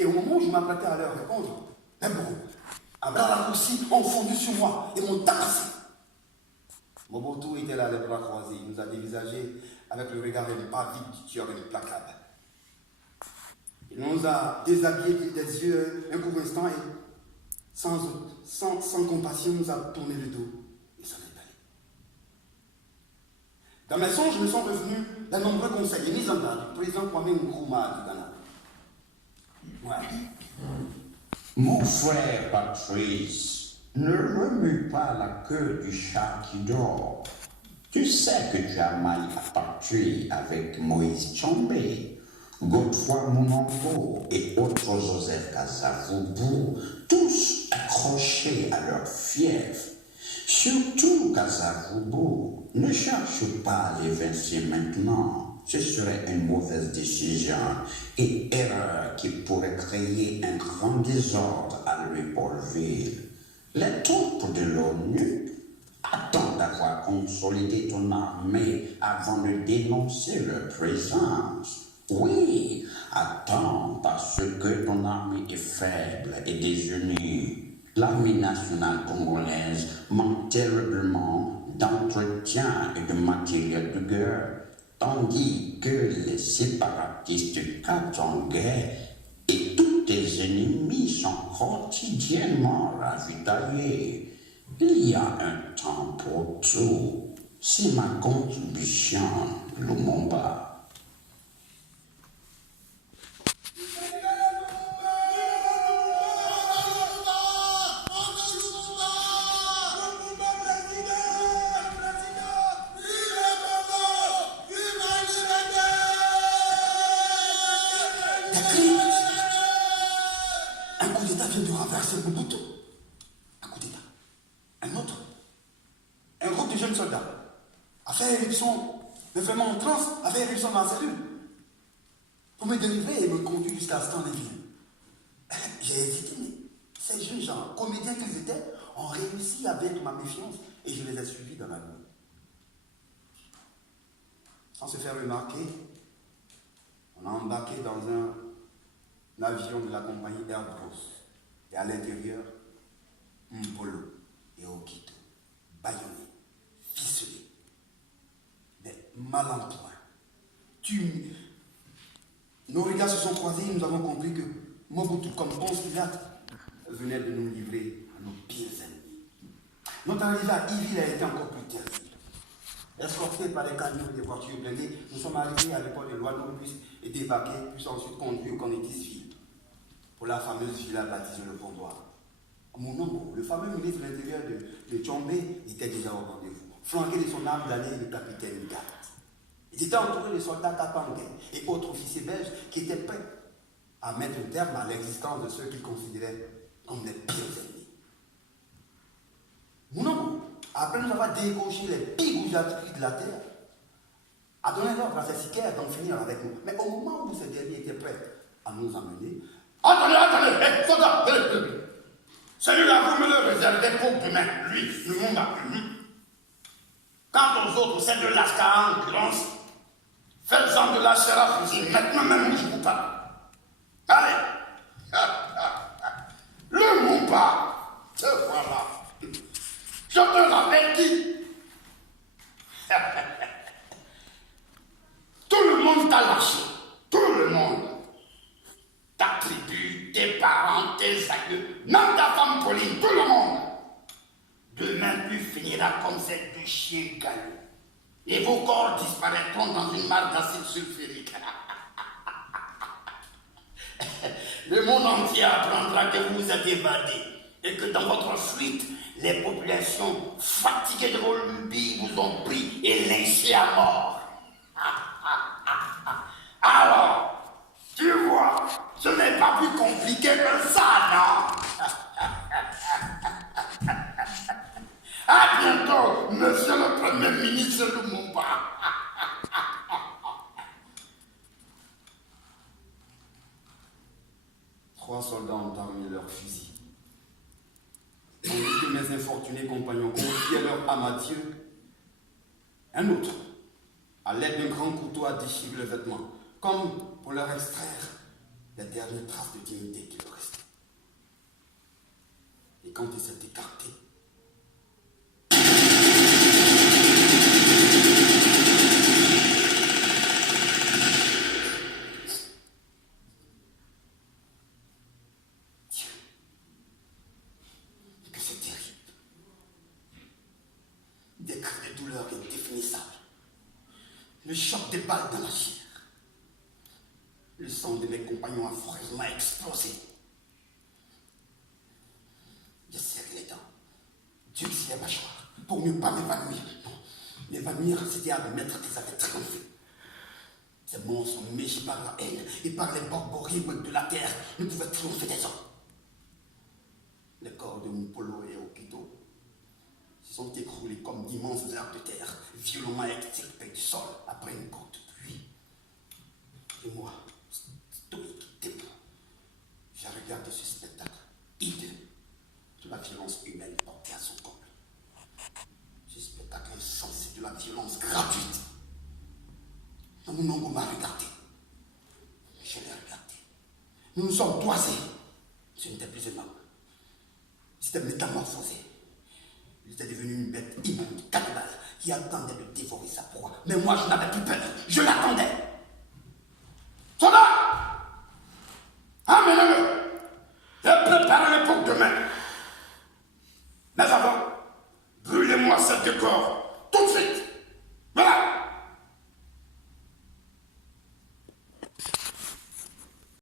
Et au moment où je m'apprêtais à leur répondre, un bourreau, un bras raccourci, ont fondu sur moi et m'ont tabassé. Mobutu était là, les bras croisés. Il nous a dévisagés avec le regard impavide du tueur implacable. Il nous a déshabillés des yeux un court instant et, sans compassion, nous a tourné le dos et s'en est allé. Dans mes songes, me sont revenus de nombreux conseils et mises en garde du président Kwame Nkrumah du Ghana. Ouais. Mon frère Patrice, ne remue pas la queue du chat qui dort. Tu sais que tu as mal parti avec Moïse Tshombe, Godefroy Munongo et autres Joseph Kasavubu, tous accrochés à leur fief. Surtout Kasavubu, ne cherche pas à l'évincer maintenant. Ce serait une mauvaise décision et erreur qui pourrait créer un grand désordre à Libreville. Les troupes de l'ONU attendent d'avoir consolidé ton armée avant de dénoncer leur présence. Oui, attends parce que ton armée est faible et désunie. L'armée nationale congolaise manque terriblement d'entretien et de matériel de guerre, tandis que les séparatistes katangais et tous tes ennemis sont quotidiennement ravitaillés. Il y a un temps pour tout. C'est ma contribution, Lumumba. Un coup d'État vient de renverser Mobutu. Un coup d'État. Un autre. Un groupe de jeunes soldats a fait éruption, mais vraiment en transe, a fait éruption dans la cellule pour me délivrer et me conduire jusqu'à Stanleyville. J'ai hésité, mais ces jeunes gens, comédiens qu'ils étaient, ont réussi avec ma méfiance et je les ai suivis dans la nuit. Sans se faire remarquer, on a embarqué dans un avion de la compagnie Airbus et à l'intérieur, Mpolo et Okito, bâillonnés, ficelés, des malentenus, tués. Nos regards se sont croisés et nous avons compris que Mobutu, comme Ponce Pilate, venait de nous livrer à nos pires ennemis. Notre arrivée à Iville a été encore plus terrible. Escortés par des camions et des voitures blindées, nous sommes arrivés à l'époque de Loiseau et débarqués, puis ensuite conduits au Connétisville, pour la fameuse villa baptisée le Pondoir. Munongo, le fameux ministre de l'Intérieur de Tshombe, était déjà au rendez-vous, flanqué de son arme d'année le capitaine Gat. Il était entouré de soldats katangais et autres officiers belges qui étaient prêts à mettre un terme à l'existence de ceux qu'ils considéraient comme les pires ennemis. Munongo, après nous avoir dégauché les pires goujateries de la terre, a donné l'ordre à ses sicaires d'en finir avec nous. Mais au moment où ces derniers étaient prêts à nous emmener, attendez, soldat, celui-là, vous me le réservez pour demain, lui, Lumumba. Quant aux autres, c'est de l'Ascar en l'occurrence, faites-en de la chair à fusil, maintenant même je vous parle. Allez, Lumumba, te voilà. Je te rappelle qui? Tout le monde t'a lâché. Tout le monde. Ta tribu, tes parents, tes aïeux, même ta femme Pauline, tout le monde. Demain, tu finiras comme ces deux chiens galeux. Et vos corps disparaîtront dans une mare d'acide sulfurique. Le monde entier apprendra que vous vous êtes évadés et que dans votre fuite, les populations fatiguées de vos lubies vous ont pris et lynché à mort. Alors, tu vois, ce n'est pas plus compliqué que ça, non? À bientôt, monsieur le Premier ministre Lumumba. 3 soldats ont armé leurs fusils. Tandis que mes infortunés compagnons confiaient leur âme à Dieu, un autre, à l'aide d'un grand couteau, a déchiré le vêtement, comme pour leur extraire des dernière trace de dignité qui lui restait. Et quand il s'est écarté, que c'est terrible. Des cris de douleur indéfinissables. Le choc des balles dans la chair. Le sang de mes compagnons affreusement explosé. J'ai serré les dents, durci les mâchoires, pour mieux pas m'évanouir. Non, m'évanouir, c'était admettre qu'ils avaient triomphé. Ces monstres méchis par la haine et par les borborigmes de la terre ne pouvaient triompher des hommes. Les corps de Mpolo et Okito se sont écroulés comme d'immenses arbres de terre, violemment extirpés du sol après une courte pluie. Et moi, stoïque, debout, j'ai regardé ce spectacle hideux de la violence humaine portée à son comble. Ce spectacle insensé de la violence gratuite. Namunongo m'a regardé. Je l'ai regardé. Nous nous sommes toisés. Ce n'était plus un homme. C'était métamorphosé. Il était devenu une bête immonde, cannibale, qui attendait de dévorer sa proie. Mais moi, je n'avais plus peur. Je l'attendais. Soldat! Amenez-le et préparez-le pour demain.